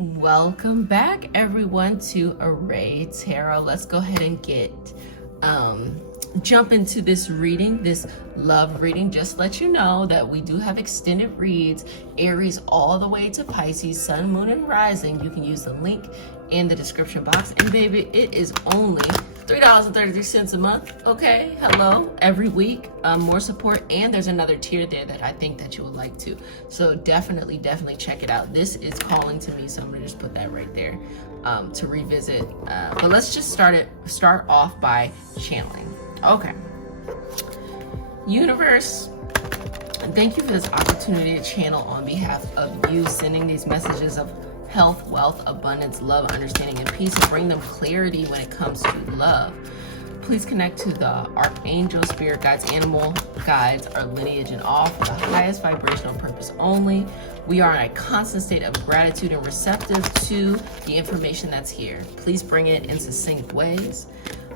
Welcome back, everyone, to Array Tarot. Let's go ahead and jump into this reading, this love reading. Just let you know that we do have extended reads, Aries all the way to Pisces, Sun, Moon, and Rising. You can use the link in the description box. And baby, it is only $3.33 a month. Okay, hello, every week. More support, and there's another tier there that I think that you would like to. So definitely check it out. This is calling to me, so I'm gonna just put that right there to revisit. But let's just start off by channeling. Okay, universe, thank you for this opportunity to channel on behalf of you, sending these messages of health, wealth, abundance, love, understanding, and peace, and bring them clarity when it comes to love. Please connect to the archangel, spirit guides, animal guides, our lineage, and all for the highest vibrational purpose only. We are in a constant state of gratitude and receptive to the information that's here. Please bring it in succinct ways.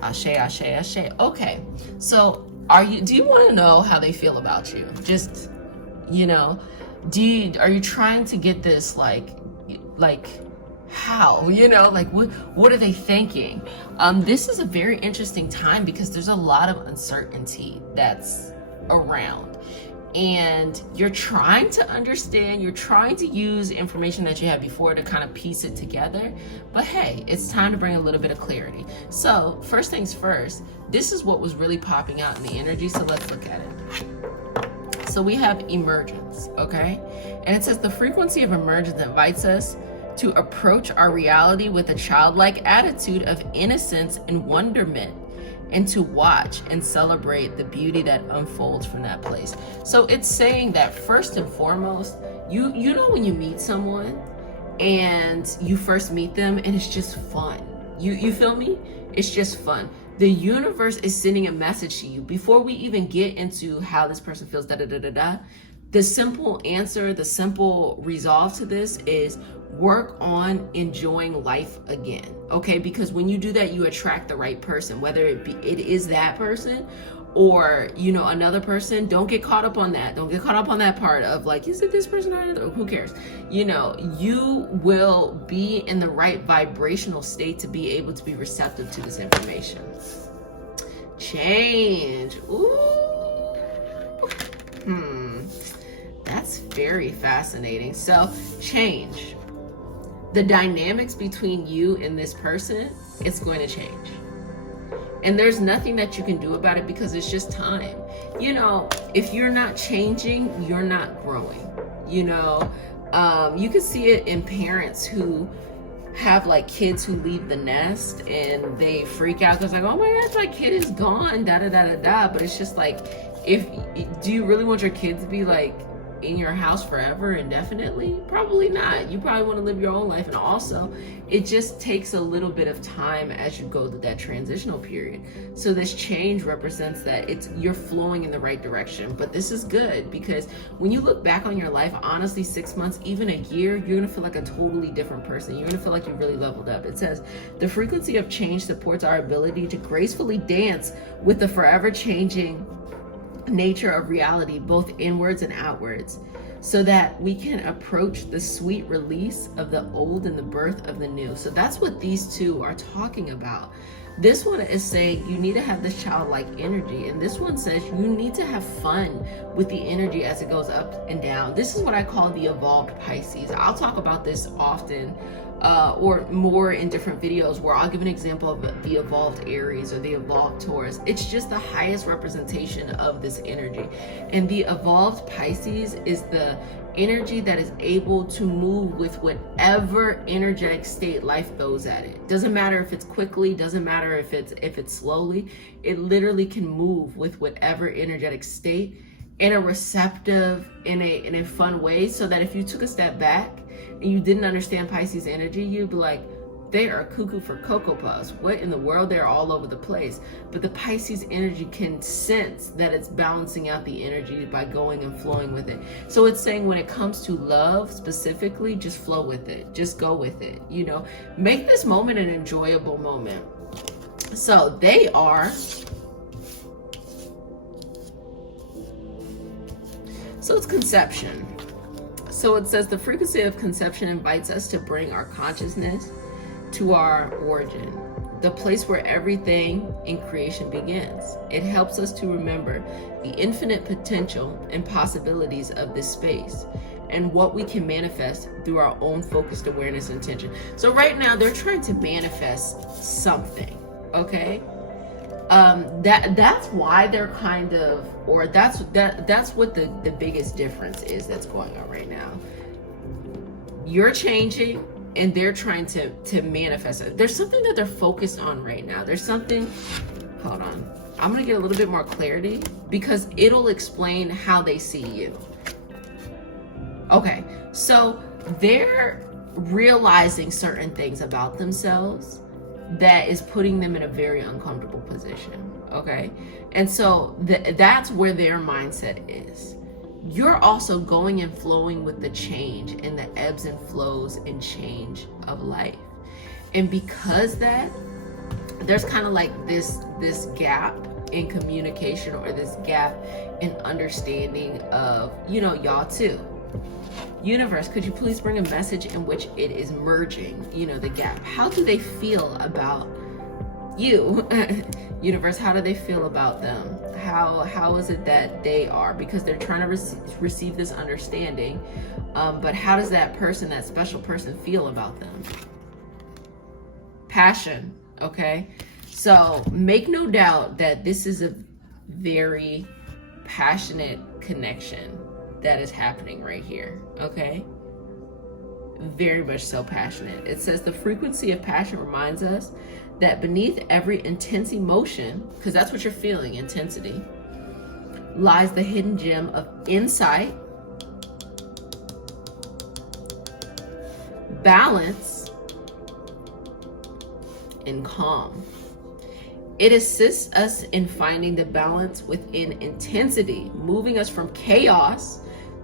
Ashe, ashe, ashe. Okay, so do you want to know how they feel about you? Just, are you trying to get this like how, what are they thinking? This is a very interesting time because there's a lot of uncertainty that's around, and you're trying to understand, you're trying to use information that you had before to kind of piece it together. But hey, it's time to bring a little bit of clarity. So first things first, this is what was really popping out in the energy. So let's look at it. So we have emergence, okay? And it says the frequency of emergence invites us to approach our reality with a childlike attitude of innocence and wonderment, and to watch and celebrate the beauty that unfolds from that place. So it's saying that first and foremost, you know when you meet someone and you first meet them and it's just fun. You feel me? It's just fun. The universe is sending a message to you before we even get into how this person feels, The simple answer, the simple resolve to this is work on enjoying life again, okay? Because when you do that, you attract the right person, whether it is that person or, another person. Don't get caught up on that. Don't get caught up on that part of like, is it this person or another? Who cares? You will be in the right vibrational state to be able to be receptive to this information. Change. Ooh. That's very fascinating. So change. The dynamics between you and this person, it's going to change. And there's nothing that you can do about it because it's just time. If you're not changing, you're not growing. You can see it in parents who have like kids who leave the nest and they freak out because like, oh my gosh, my kid is gone, But it's just like, do you really want your kids to be like in your house forever, indefinitely? Probably not. You probably want to live your own life. And also, it just takes a little bit of time as you go through that transitional period. So this change represents that you're flowing in the right direction. But this is good because when you look back on your life, honestly, 6 months, even a year, you're going to feel like a totally different person. You're going to feel like you really leveled up. It says the frequency of change supports our ability to gracefully dance with the forever changing nature of reality, both inwards and outwards, so that we can approach the sweet release of the old and the birth of the new. So that's what these two are talking about. This one is saying you need to have this childlike energy, and this one says you need to have fun with the energy as it goes up and down. This is what I call the evolved Pisces. I'll talk about this often or more in different videos where I'll give an example of the evolved Aries or the evolved Taurus. It's just the highest representation of this energy. And the evolved Pisces is the energy that is able to move with whatever energetic state life throws at it. Doesn't matter if it's quickly, doesn't matter if it's slowly. It literally can move with whatever energetic state in a receptive, in a fun way, so that if you took a step back and you didn't understand Pisces energy, you'd be like, they are cuckoo for Cocoa Puffs. What in the world? They're all over the place. But the Pisces energy can sense that it's balancing out the energy by going and flowing with it. So it's saying when it comes to love specifically, just flow with it. Just go with it. Make this moment an enjoyable moment. So they are... So it's conception. So it says the frequency of conception invites us to bring our consciousness to our origin, the place where everything in creation begins. It helps us to remember the infinite potential and possibilities of this space and what we can manifest through our own focused awareness and intention. So right now they're trying to manifest something, okay? That's why they're kind of, or that's what the biggest difference is that's going on right now. You're changing and they're trying to manifest it. There's something that they're focused on right now. There's something, hold on. I'm gonna get a little bit more clarity because it'll explain how they see you. Okay, so they're realizing certain things about themselves that is putting them in a very uncomfortable position, okay? And so that's where their mindset is. You're also going and flowing with the change and the ebbs and flows and change of life. And because that, there's kind of like this gap in communication, or this gap in understanding of, you know, y'all too. Universe, could you please bring a message in which it is merging, you know, the gap? How do they feel about you? Universe, how do they feel about them? How is it that they are? Because they're trying to receive this understanding, but how does that person, that special person, feel about them? Passion, okay? So make no doubt that this is a very passionate connection that is happening right here, okay? Very much so passionate. It says the frequency of passion reminds us that beneath every intense emotion, because that's what you're feeling, intensity, lies the hidden gem of insight, balance, and calm. It assists us in finding the balance within intensity, moving us from chaos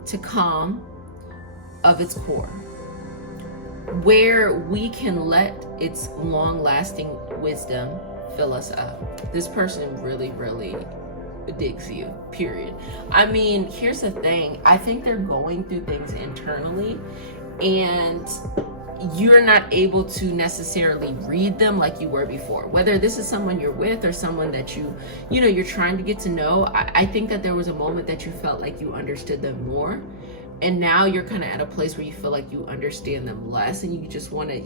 to calm of its core, where we can let its long-lasting wisdom fill us up. This person really, really digs you, period. I mean, here's the thing. I think they're going through things internally, and you're not able to necessarily read them like you were before. Whether this is someone you're with or someone that you know, you're trying to get to know, I think that there was a moment that you felt like you understood them more. And now you're kind of at a place where you feel like you understand them less, and you just want to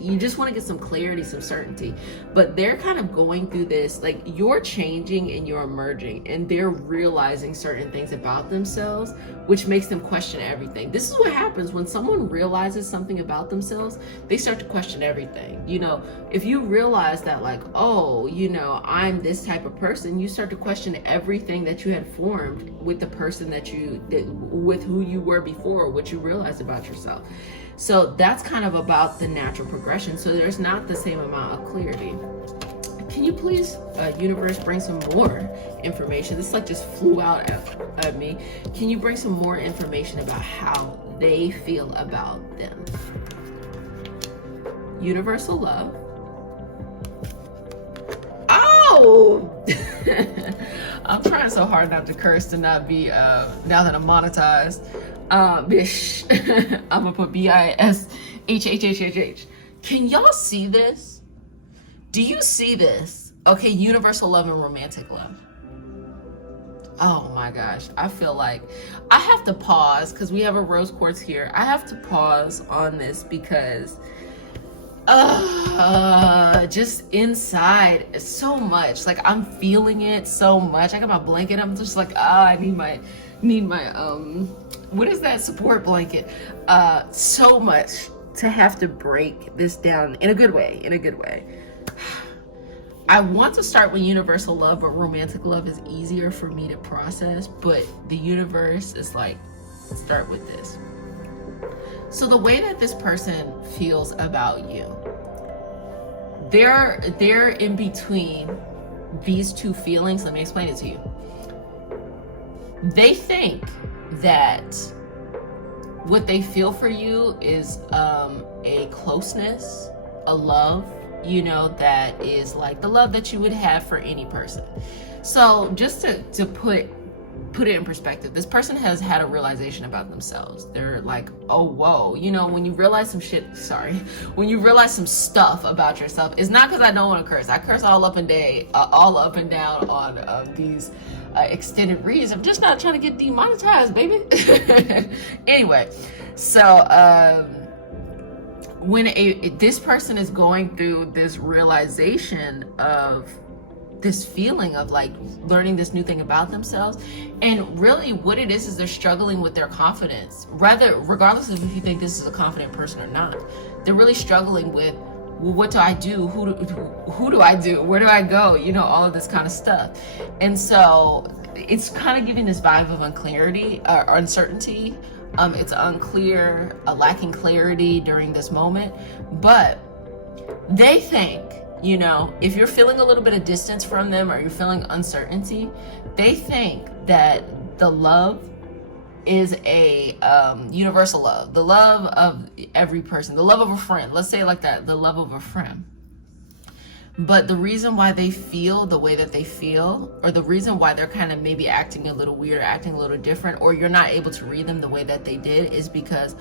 get some clarity, some certainty. But they're kind of going through this, like, you're changing and you're emerging, and they're realizing certain things about themselves, which makes them question everything. This is what happens when someone realizes something about themselves. They start to question everything. You know, if you realize that, like, oh, you know, I'm this type of person, you start to question everything that you had formed with the person with who you were before, what you realize about yourself. So that's kind of about the natural progression. So there's not the same amount of clarity. Can you please, universe, bring some more information? This like just flew out at me. Can you bring some more information about how they feel about them? Universal love. Oh! I'm trying so hard not to curse, to not be, now that I'm monetized. Bish. I'm gonna put BISHHHHH. Can y'all see this? Do you see this? Okay, universal love and romantic love. Oh my gosh, I feel like I have to pause because we have a rose quartz here. I have to pause on this because just inside so much, like I'm feeling it so much. I got my blanket, I'm just like, I need my what is that, support blanket? So much to have to break this down in a good way, I want to start with universal love, but romantic love is easier for me to process. But the universe is like, start with this. So the way that this person feels about you, they're in between these two feelings. Let me explain it to you. They think that what they feel for you is a closeness, a love, you know, that is like the love that you would have for any person. So just to put put it in perspective. This person has had a realization about themselves. They're like, oh, whoa. You know, when you realize some when you realize some stuff about yourself, it's not because I don't want to curse. I curse all up and down on these extended reads. I'm just not trying to get demonetized, baby. Anyway, so when this person is going through this realization of this feeling of like learning this new thing about themselves, and really what it is they're struggling with their confidence, regardless of if you think this is a confident person or not. They're really struggling with, well, what do I do? Who do I do? Where do I go? You know, all of this kind of stuff. And so it's kind of giving this vibe of unclarity or uncertainty. It's unclear, lacking clarity during this moment, but they think, you know, if you're feeling a little bit of distance from them or you're feeling uncertainty, they think that the love is a universal love, the love of every person, the love of a friend. Let's say it like that, the love of a friend. But the reason why they feel the way that they feel, or the reason why they're kind of maybe acting a little weird, acting a little different, or you're not able to read them the way that they did, is because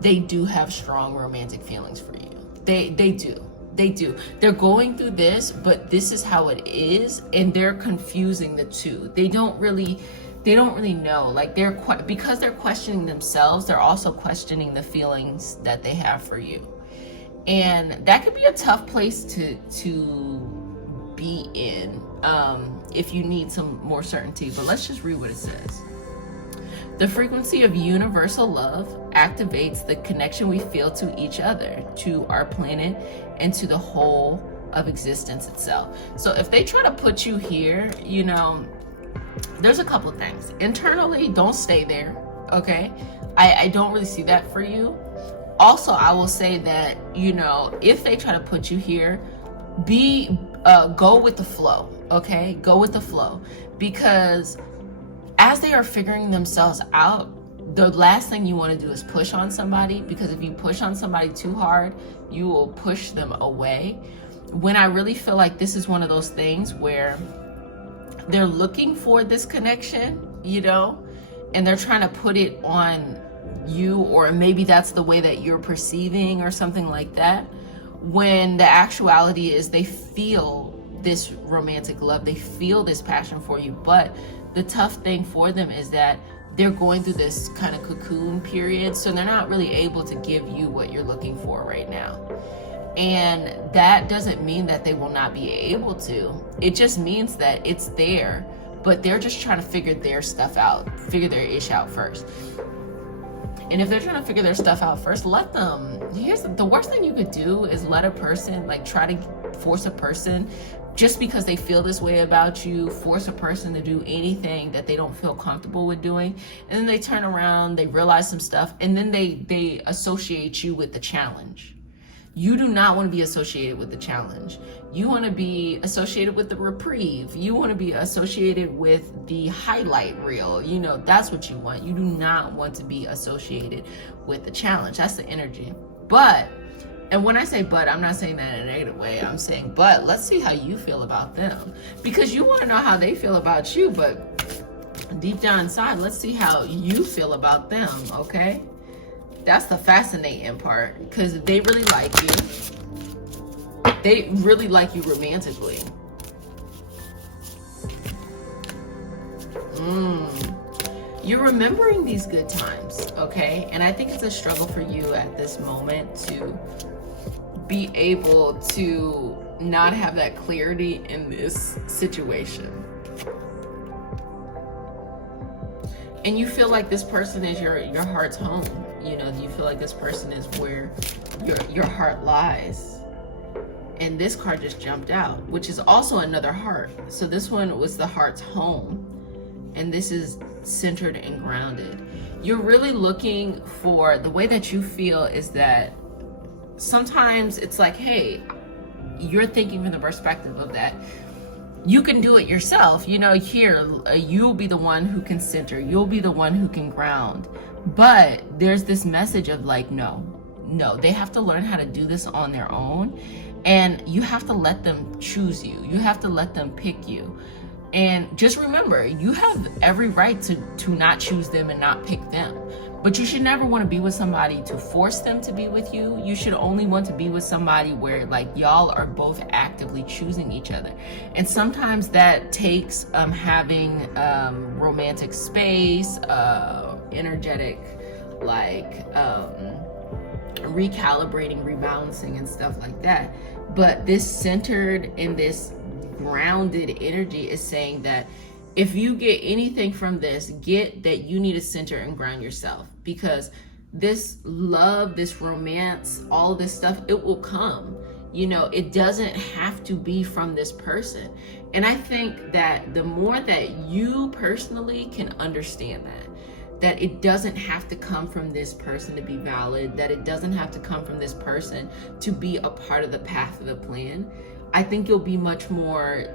they do have strong romantic feelings for you. They do. They do. They're going through this, but this is how it is, and they're confusing the two. They don't really know. Like because they're questioning themselves, they're also questioning the feelings that they have for you. And that could be a tough place to be in if you need some more certainty. But let's just read what it says. The frequency of universal love activates the connection we feel to each other, to our planet, and to the whole of existence itself. So if they try to put you here, you know, there's a couple things. Internally, don't stay there, okay? I don't really see that for you. Also, I will say that, you know, if they try to put you here, go with the flow, okay? Go with the flow, because as they are figuring themselves out, the last thing you want to do is push on somebody, because if you push on somebody too hard, you will push them away. When I really feel like this is one of those things where they're looking for this connection, you know, and they're trying to put it on you, or maybe that's the way that you're perceiving or something like that, when the actuality is they feel this romantic love, they feel this passion for you. But the tough thing for them is that they're going through this kind of cocoon period, so they're not really able to give you what you're looking for right now. And that doesn't mean that they will not be able to. It just means that it's there, but they're just trying to figure their stuff out, figure their ish out first. And if they're trying to figure their stuff out first, let them. Here's the worst thing you could do is let a person, like, try to force a person, just because they feel this way about you, force a person to do anything that they don't feel comfortable with doing. And then they turn around, they realize some stuff, and then they associate you with the challenge. You do not want to be associated with the challenge. You want to be associated with the reprieve. You want to be associated with the highlight reel. You know, that's what you want. You do not want to be associated with the challenge. That's the energy. But, and when I say but, I'm not saying that in a negative way. I'm saying, but let's see how you feel about them. Because you want to know how they feel about you, but deep down inside, let's see how you feel about them, okay? That's the fascinating part, because they really like you. They really like you romantically. You're remembering these good times, okay? And I think it's a struggle for you at this moment to be able to not have that clarity in this situation. And you feel like this person is your heart's home. You know, you feel like this person is where your heart lies. And this card just jumped out, which is also another heart. So this one was the heart's home, and this is centered and grounded. You're really looking for, the way that you feel is that sometimes it's like, hey, you're thinking from the perspective of that you can do it yourself. You know, here, you'll be the one who can center. You'll be the one who can ground. But there's this message of like, no, they have to learn how to do this on their own. And you have to let them choose you. You have to let them pick you. And just remember, you have every right to not choose them and not pick them. But you should never want to be with somebody to force them to be with you. You should only want to be with somebody where like y'all are both actively choosing each other. And sometimes that takes having romantic space, energetic, like recalibrating, rebalancing and stuff like that. But this centered and this grounded energy is saying that if you get anything from this, get that you need to center and ground yourself, because this love, this romance, all this stuff, it will come. You know, it doesn't have to be from this person. And I think that the more that you personally can understand that it doesn't have to come from this person to be valid, that it doesn't have to come from this person to be a part of the path of the plan, I think you'll be much more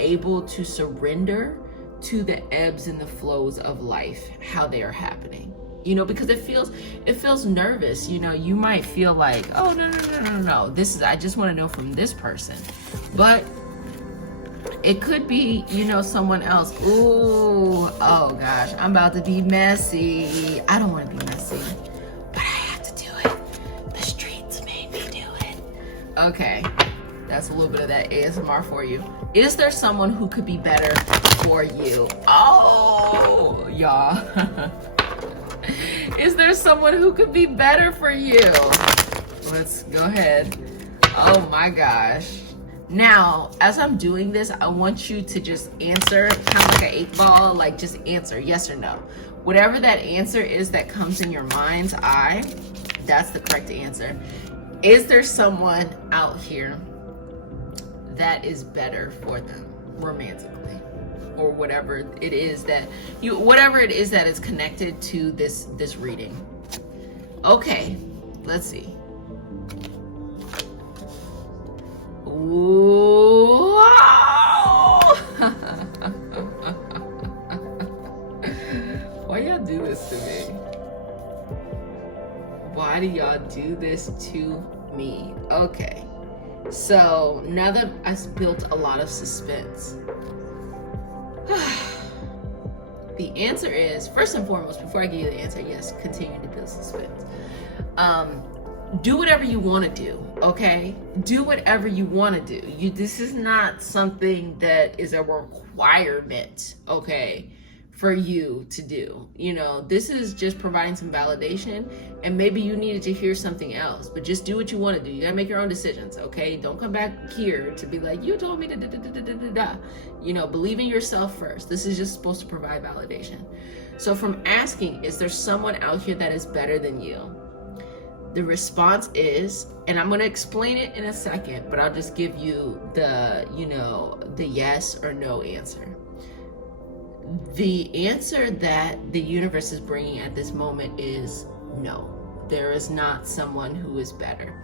able to surrender to the ebbs and the flows of life, how they are happening. You know, because it feels nervous. You know, you might feel like, oh no, this is, I just want to know from this person, but it could be, you know, someone else. Ooh, oh gosh, I'm about to be messy. I don't want to be messy, but I have to do it. The streets made me do it. Okay, that's a little bit of that ASMR for you. Is there someone who could be better for you? Oh, y'all. Is there someone who could be better for you? Let's go ahead. Oh my gosh. Now, as I'm doing this, I want you to just answer, kind of like an 8-ball, like just answer yes or no. Whatever that answer is that comes in your mind's eye, that's the correct answer. Is there someone out here that is better for them romantically? Or whatever it is that is connected to this reading. Okay, let's see. Whoa! Why y'all do this to me? Why do y'all do this to me? Okay, so now that I've built a lot of suspense, the answer is, first and foremost, before I give you the answer, yes, continue to build suspense. Do whatever you want to do, okay? Do whatever you want to do. This is not something that is a requirement, okay, for you to do. You know, this is just providing some validation, and maybe you needed to hear something else, but just do what you want to do. You gotta make your own decisions, okay? Don't come back here to be like, you told me da. You know, believe in yourself first. This is just supposed to provide validation. So from asking, is there someone out here that is better than you? The response is, and I'm going to explain it in a second, but I'll just give you the, you know, the yes or no answer. The answer that the universe is bringing at this moment is no. There is not someone who is better.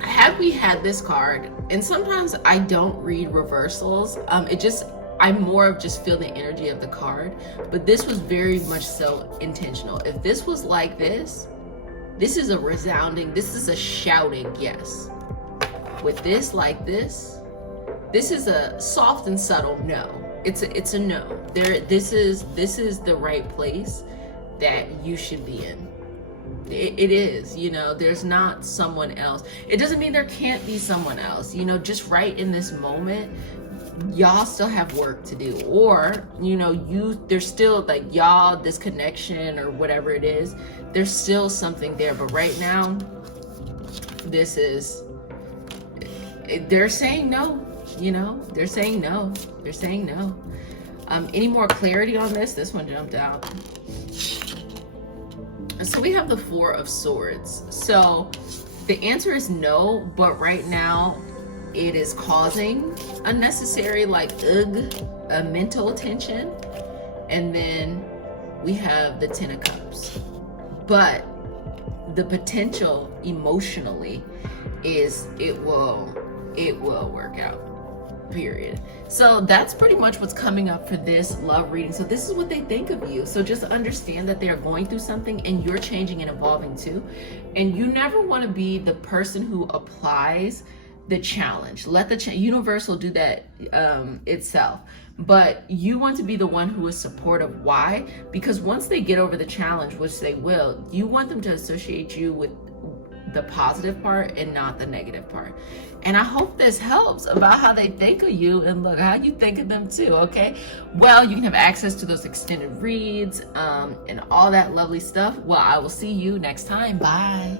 Had we had this card, and sometimes I don't read reversals, I more of just feel the energy of the card, but this was very much so intentional. If this was like this is a resounding, this is a shouting yes. With this like this is a soft and subtle no. It's a no. This is the right place that you should be in. It is, you know, there's not someone else. It doesn't mean there can't be someone else, you know, just right in this moment, y'all still have work to do, or, you know, there's still like y'all, this connection or whatever it is, there's still something there. But right now, they're saying no, you know, they're saying no. Any more clarity on this? This one jumped out. So we have the 4 of Swords. So the answer is no, but right now it is causing unnecessary, like, a mental tension. And then we have the 10 of Cups. But the potential emotionally is it will work out. Period. So that's pretty much what's coming up for this love reading. So this is what they think of you. So just understand that they're going through something and you're changing and evolving too. And you never want to be the person who applies the challenge. Let the universe will do that itself. But you want to be the one who is supportive. Why? Because once they get over the challenge, which they will, you want them to associate you with the positive part and not the negative part. And I hope this helps about how they think of you, and look how you think of them too. Okay, well, you can have access to those extended reads and all that lovely stuff. Well, I will see you next time. Bye.